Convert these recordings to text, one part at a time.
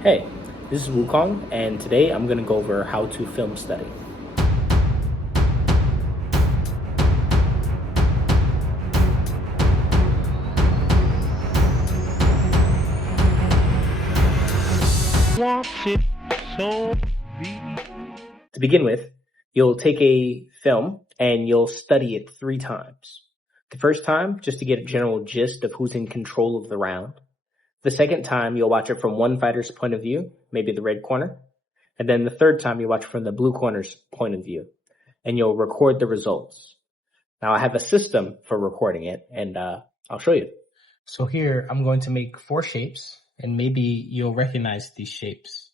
Hey, this is Wukong, and today I'm going to go over how to film study. To begin with, you'll take a film and you'll study it 3 times. The first time, just to get a general gist of who's in control of the round. The second time, you'll watch it from one fighter's point of view, maybe the red corner. And then the third time, you watch from the blue corner's point of view. And you'll record the results. Now, I have a system for recording it, and I'll show you. So here, I'm going to make 4 shapes, and maybe you'll recognize these shapes.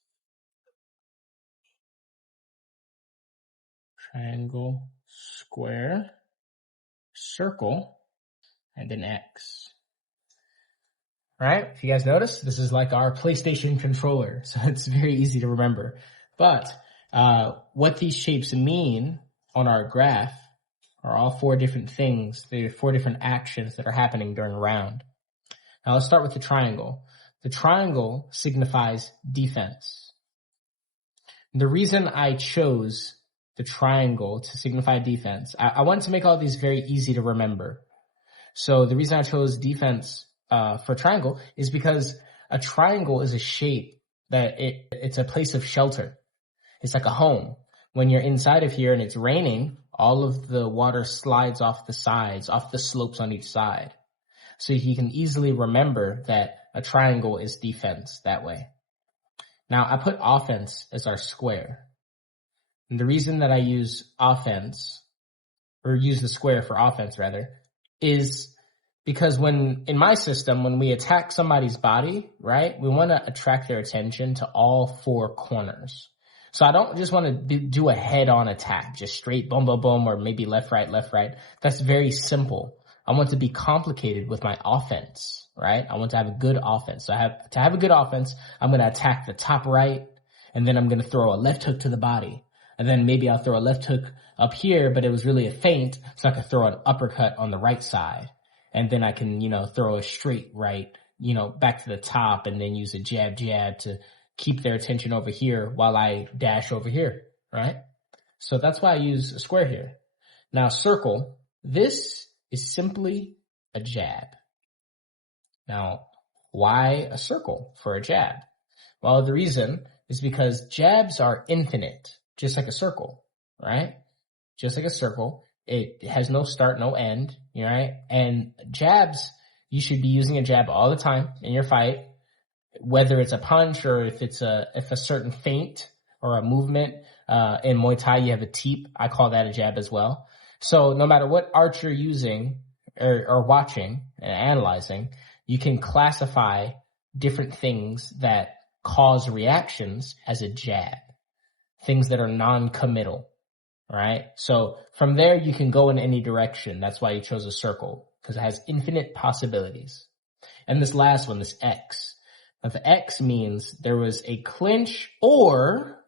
Triangle, square, circle, and an X. All right, if you guys notice, this is like our PlayStation controller, so it's very easy to remember. But what these shapes mean on our graph are all 4 different things. There are 4 different actions that are happening during a round. Now let's start with the triangle. The triangle signifies defense. The reason I chose the triangle to signify defense, I wanted to make all these very easy to remember. So the reason I chose defense for triangle is because a triangle is a shape that it's a place of shelter. It's like a home. When you're inside of here and it's raining, all of the water slides off the sides, off the slopes on each side. So you can easily remember that a triangle is defense that way. Now I put offense as our square. And the reason that I use offense, or use the square for offense rather, is because in my system, when we attack somebody's body, right, we want to attract their attention to all 4 corners. So I don't just want to do a head-on attack, just straight boom, boom, boom, or maybe left, right, left, right. That's very simple. I want to be complicated with my offense, right? I want to have a good offense. So to have a good offense, I'm going to attack the top right, and then I'm going to throw a left hook to the body. And then maybe I'll throw a left hook up here, but it was really a feint, so I could throw an uppercut on the right side. And then I can, throw a straight right, back to the top, and then use a jab to keep their attention over here while I dash over here, right? So that's why I use a square here. Now circle, this is simply a jab. Now, why a circle for a jab? Well, the reason is because jabs are infinite, just like a circle, right? Just like a circle. It has no start, no end, right? And jabs, you should be using a jab all the time in your fight, whether it's a punch or if a certain feint or a movement. In Muay Thai, you have a teep. I call that a jab as well. So no matter what art you're using or watching and analyzing, you can classify different things that cause reactions as a jab, things that are non-committal. Right? So from there, you can go in any direction. That's why you chose a circle, because it has infinite possibilities. And this last one, this X. Now the X means there was a clinch or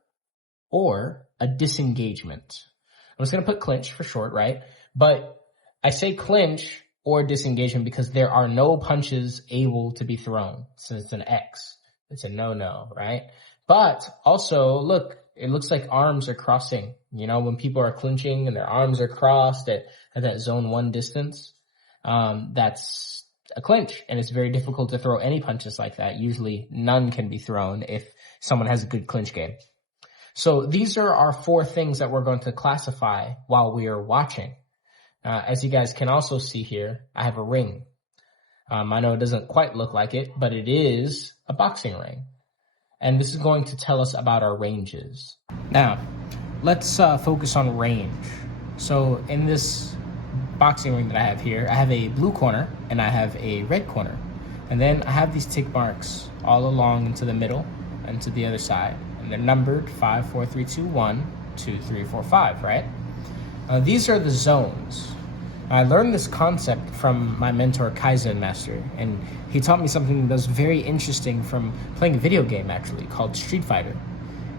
a disengagement. I'm just going to put clinch for short, right? But I say clinch or disengagement because there are no punches able to be thrown. So it's an X. It's a no-no, right? But also, look, it looks like arms are crossing. When people are clinching and their arms are crossed at that zone 1 distance, that's a clinch. And it's very difficult to throw any punches like that. Usually none can be thrown if someone has a good clinch game. So these are our 4 things that we're going to classify while we are watching. As you guys can also see here, I have a ring. I know it doesn't quite look like it, but it is a boxing ring. And this is going to tell us about our ranges. Now, let's focus on range. So in this boxing ring that I have here, I have a blue corner and I have a red corner. And then I have these tick marks all along into the middle and to the other side. And they're numbered 5, 4, 3, 2, 1, 2, 3, 4, 5, right? These are the zones. I learned this concept from my mentor, Kaizen Master, and he taught me something that was very interesting from playing a video game, actually, called Street Fighter.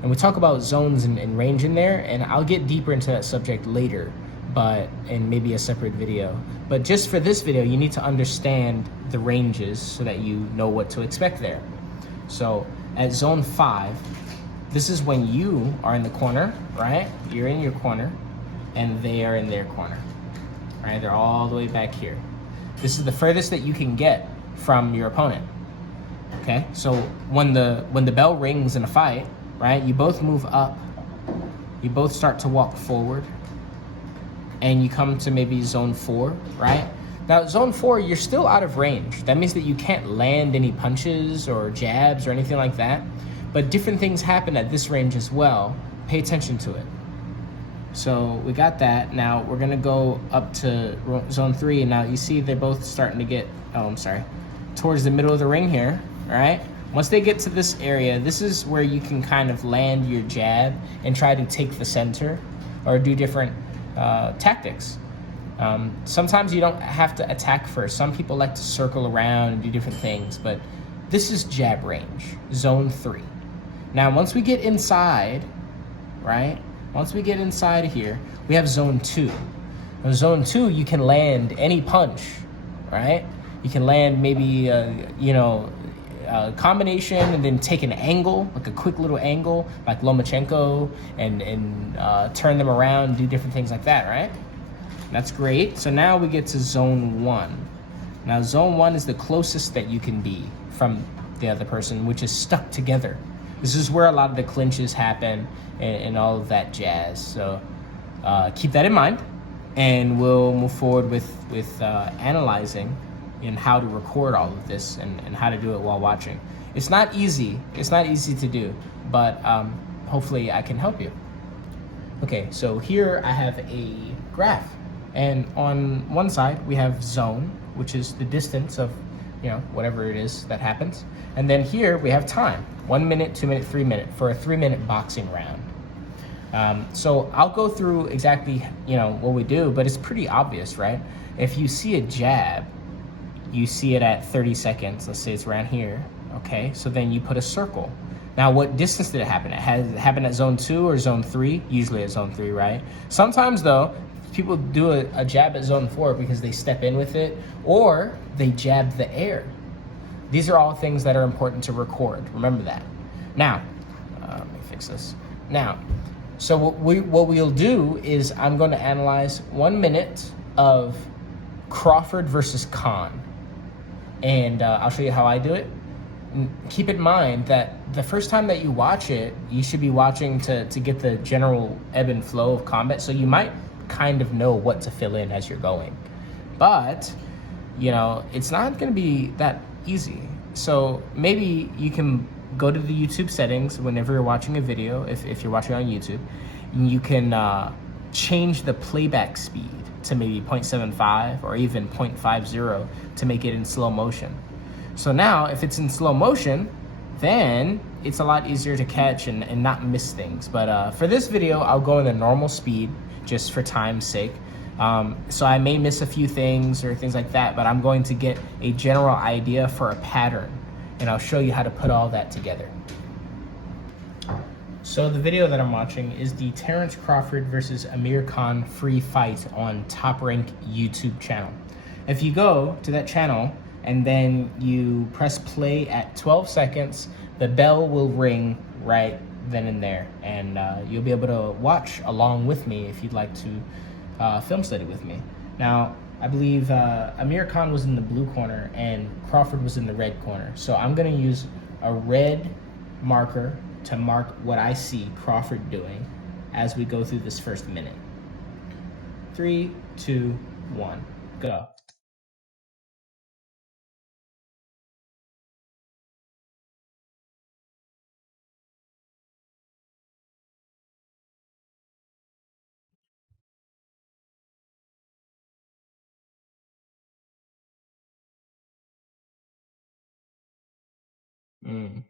And we talk about zones and range in there, and I'll get deeper into that subject later, but in maybe a separate video. But just for this video, you need to understand the ranges so that you know what to expect there. So at zone 5, this is when you are in the corner, right? You're in your corner, and they are in their corner, right? They're all the way back here. This is the furthest that you can get from your opponent, okay? So when the bell rings in a fight, right, you both move up, you both start to walk forward, and you come to maybe zone 4, right? Now, zone 4, you're still out of range. That means that you can't land any punches or jabs or anything like that. But different things happen at this range as well. Pay attention to it. So we got that. Now we're gonna go up to zone 3, and now you see they're both starting to get, towards the middle of the ring here, all right? Once they get to this area, this is where you can kind of land your jab and try to take the center or do different tactics. Sometimes you don't have to attack first. Some people like to circle around and do different things, but this is jab range, zone 3. Now, once we get inside, right? Once we get inside here, we have zone 2. In zone 2, you can land any punch, right? You can land maybe, a combination and then take an angle, like a quick little angle, like Lomachenko, and turn them around, do different things like that, right? That's great. So now we get to zone 1. Now, zone 1 is the closest that you can be from the other person, which is stuck together. This is where a lot of the clinches happen and all of that jazz. So keep that in mind, and we'll move forward with analyzing and how to record all of this and how to do it while watching. It's not easy. It's not easy to do, but hopefully I can help you. Okay, so here I have a graph, and on one side we have zone, which is the distance of whatever it is that happens, and then here we have time, 1 minute, 2 minute, 3 minute, for a 3-minute boxing round. So I'll go through exactly what we do, but it's pretty obvious, right? If you see a jab, you see it at 30 seconds. Let's say it's around here. Okay, so then you put a circle. Now, what distance did it happen at? Has it happened at zone 2 or zone 3? Usually at zone 3, right? Sometimes though, people do a jab at zone 4 because they step in with it, or they jab the air. These are all things that are important to record. Remember that. Now, let me fix this. Now, so what we'll do is I'm going to analyze 1 minute of Crawford versus Khan, and I'll show you how I do it. Keep in mind that the first time that you watch it, you should be watching to get the general ebb and flow of combat, so you might kind of know what to fill in as you're going. But, it's not going to be that easy. So maybe you can go to the YouTube settings whenever you're watching a video, if you're watching on YouTube, and you can change the playback speed to maybe 0.75 or even 0.50 to make it in slow motion. So now, if it's in slow motion, then it's a lot easier to catch and not miss things. But for this video, I'll go in the normal speed just for time's sake. So I may miss a few things or things like that, but I'm going to get a general idea for a pattern, and I'll show you how to put all that together. So the video that I'm watching is the Terrence Crawford versus Amir Khan free fight on Top Rank YouTube channel. If you go to that channel and then you press play at 12 seconds, the bell will ring right then and there, and you'll be able to watch along with me if you'd like to film study with me. Now, I believe Amir Khan was in the blue corner and Crawford was in the red corner. So I'm gonna use a red marker to mark what I see Crawford doing as we go through this first minute. 3, 2, 1, go. Mm.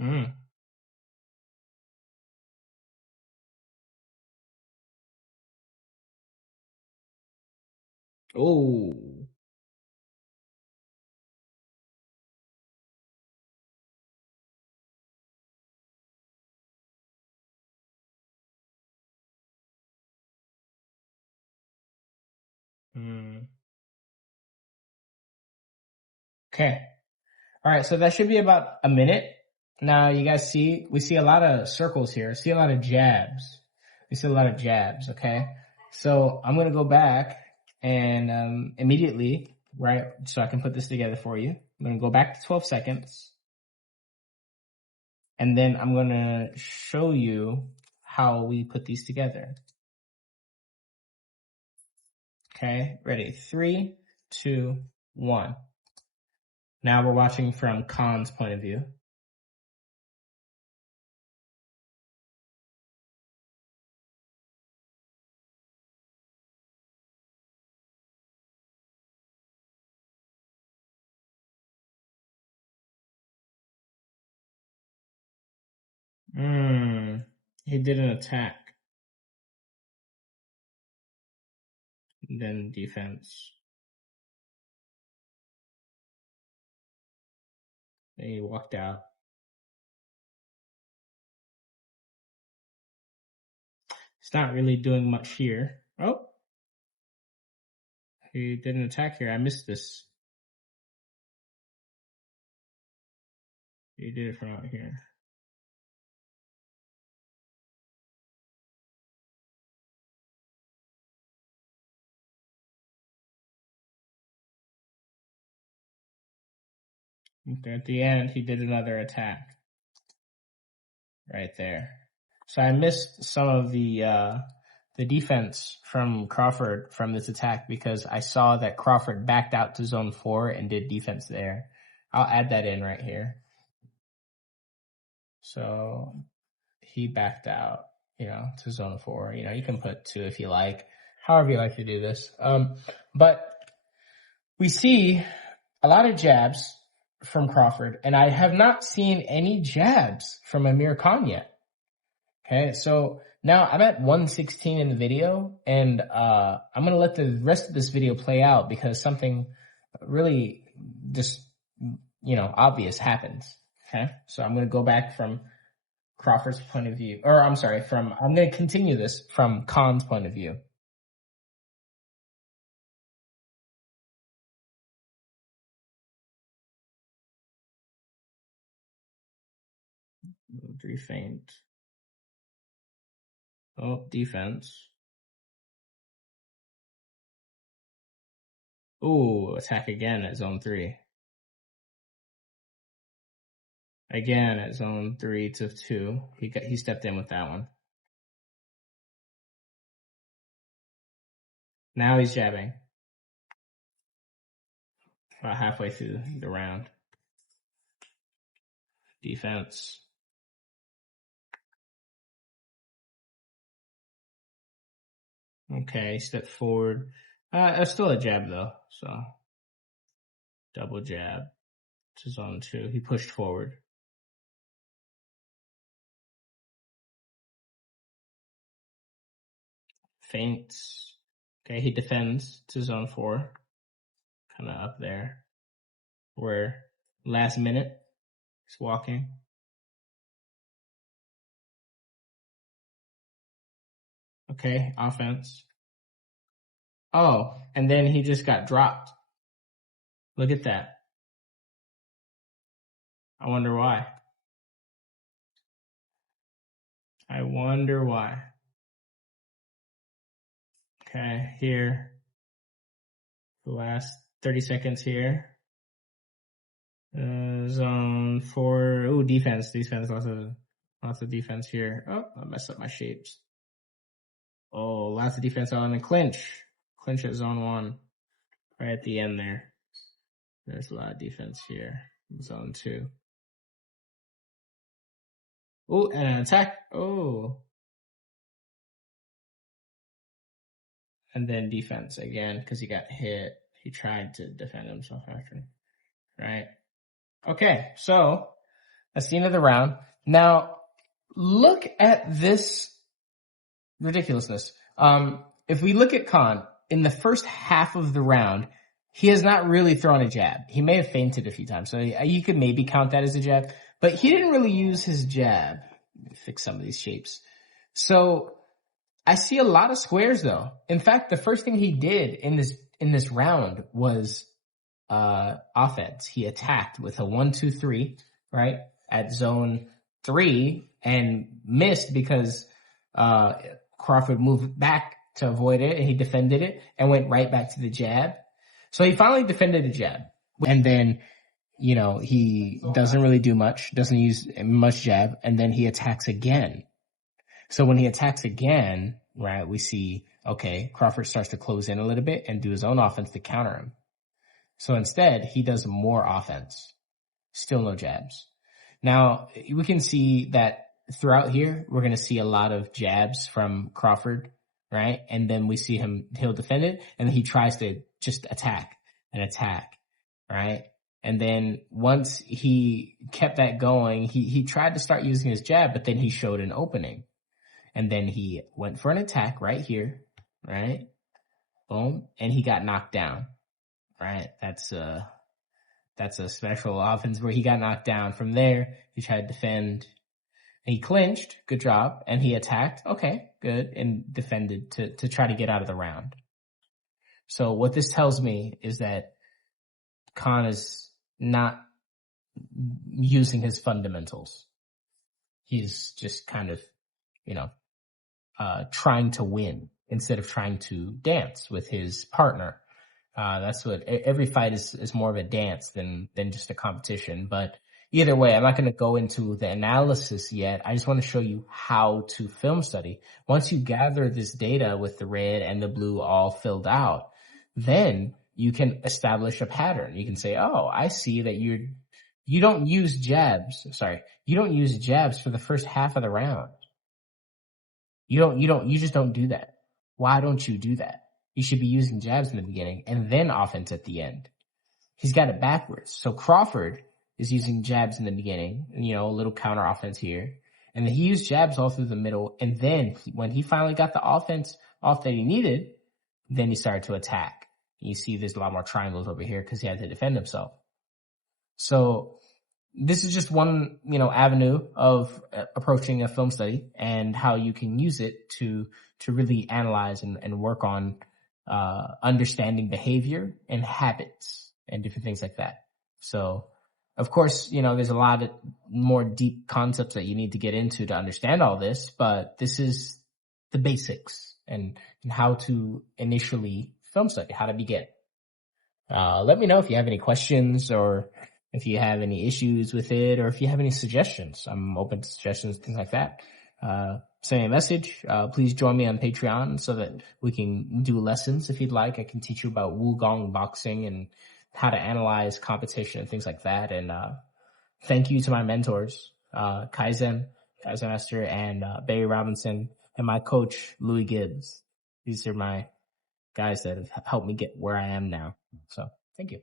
Mm. Oh. Okay. All right. So that should be about a minute. Now you guys see, we see a lot of circles here. See a lot of jabs. We see a lot of jabs. Okay. So I'm going to go back and, immediately, right? So I can put this together for you. I'm going to go back to 12 seconds. And then I'm going to show you how we put these together. Okay, ready? 3, 2, 1. Now we're watching from Khan's point of view. He did an attack. Then defense. Then he walked out. It's not really doing much here. Oh, he did an attack here. I missed this. He did it from out here. Okay, at the end, he did another attack. Right there. So I missed some of the defense from Crawford from this attack because I saw that Crawford backed out to zone 4 and did defense there. I'll add that in right here. So he backed out, to zone 4. You can put 2 if you like, however you like to do this. But we see a lot of jabs from Crawford, and I have not seen any jabs from Amir Khan yet. Okay, so now I'm at 116 in the video, and I'm going to let the rest of this video play out because something really just, obvious happens. Okay, so I'm going to go back from Crawford's point of view, or I'm going to continue this from Khan's point of view. Three feint. Oh, defense. Ooh, attack again at zone 3. Again at zone 3 to 2. He stepped in with that one. Now he's jabbing. About halfway through the round. Defense. Okay, step forward. It's still a jab though, so double jab to zone 2. He pushed forward. Feints. Okay, he defends to zone 4. Kind of up there. Where last minute he's walking. Okay, offense. Oh, and then he just got dropped. Look at that. I wonder why. I wonder why. Okay, here. The last 30 seconds here. Zone 4. Ooh, defense. Lots of defense here. Oh, I messed up my shapes. Oh, lots of defense on the clinch. Clinch at zone 1. Right at the end there. There's a lot of defense here. Zone 2. Oh, and an attack. Oh. And then defense again, because he got hit. He tried to defend himself after. Right? Okay, so that's the end of the round. Now, look at this ridiculousness. If we look at Khan, in the first half of the round, he has not really thrown a jab. He may have feinted a few times, so you could maybe count that as a jab, but he didn't really use his jab. Let me fix some of these shapes. So I see a lot of squares though. In fact, the first thing he did in in this round was offense. He attacked with a 1-2-3, right, at zone 3 and missed because Crawford moved back to avoid it, and he defended it and went right back to the jab. So he finally defended the jab, and then, you know, he doesn't really do much, doesn't use much jab, and then he attacks again. So when he attacks again, right, we see, okay, Crawford starts to close in a little bit and do his own offense to counter him. So instead, he does more offense. Still no jabs. Now, we can see that throughout here, we're going to see a lot of jabs from Crawford, right? And then we see he'll defend it, and then he tries to just attack, right? And then once he kept that going, he tried to start using his jab, but then he showed an opening. And then he went for an attack right here, right? Boom. And he got knocked down. Right, that's a special offense where he got knocked down. From there, he tried to defend. He clinched, good job, and he attacked, okay, good, and defended to try to get out of the round. So what this tells me is that Khan is not using his fundamentals. He's just kind of, you know, trying to win instead of trying to dance with his partner. That's what every fight is more of a dance than just a competition. But either way, I'm not going to go into the analysis yet. I just want to show you how to film study. Once you gather this data with the red and the blue all filled out, then you can establish a pattern. You can say, oh, I see that you don't use jabs. You don't use jabs for the first half of the round. You just don't do that. Why don't you do that? You should be using jabs in the beginning and then offense at the end. He's got it backwards. So Crawford is using jabs in the beginning, you know, a little counter offense here. And then he used jabs all through the middle. And then when he finally got the offense off that he needed, then he started to attack. You see there's a lot more triangles over here because he had to defend himself. So this is just one, you know, avenue of approaching a film study and how you can use it to really analyze and work on understanding behavior and habits and different things like that. So, of course, you know, there's a lot of more deep concepts that you need to get into to understand all this, but this is the basics and how to initially film study, how to begin. Let me know if you have any questions or if you have any issues with it or if you have any suggestions. I'm open to suggestions, things like that. Send me a message. Please join me on Patreon so that we can do lessons if you'd like. I can teach you about Wugong boxing and how to analyze competition and things like that. And thank you to my mentors, Kaizen Master, and Barry Robinson, and my coach, Louis Gibbs. These are my guys that have helped me get where I am now. So thank you.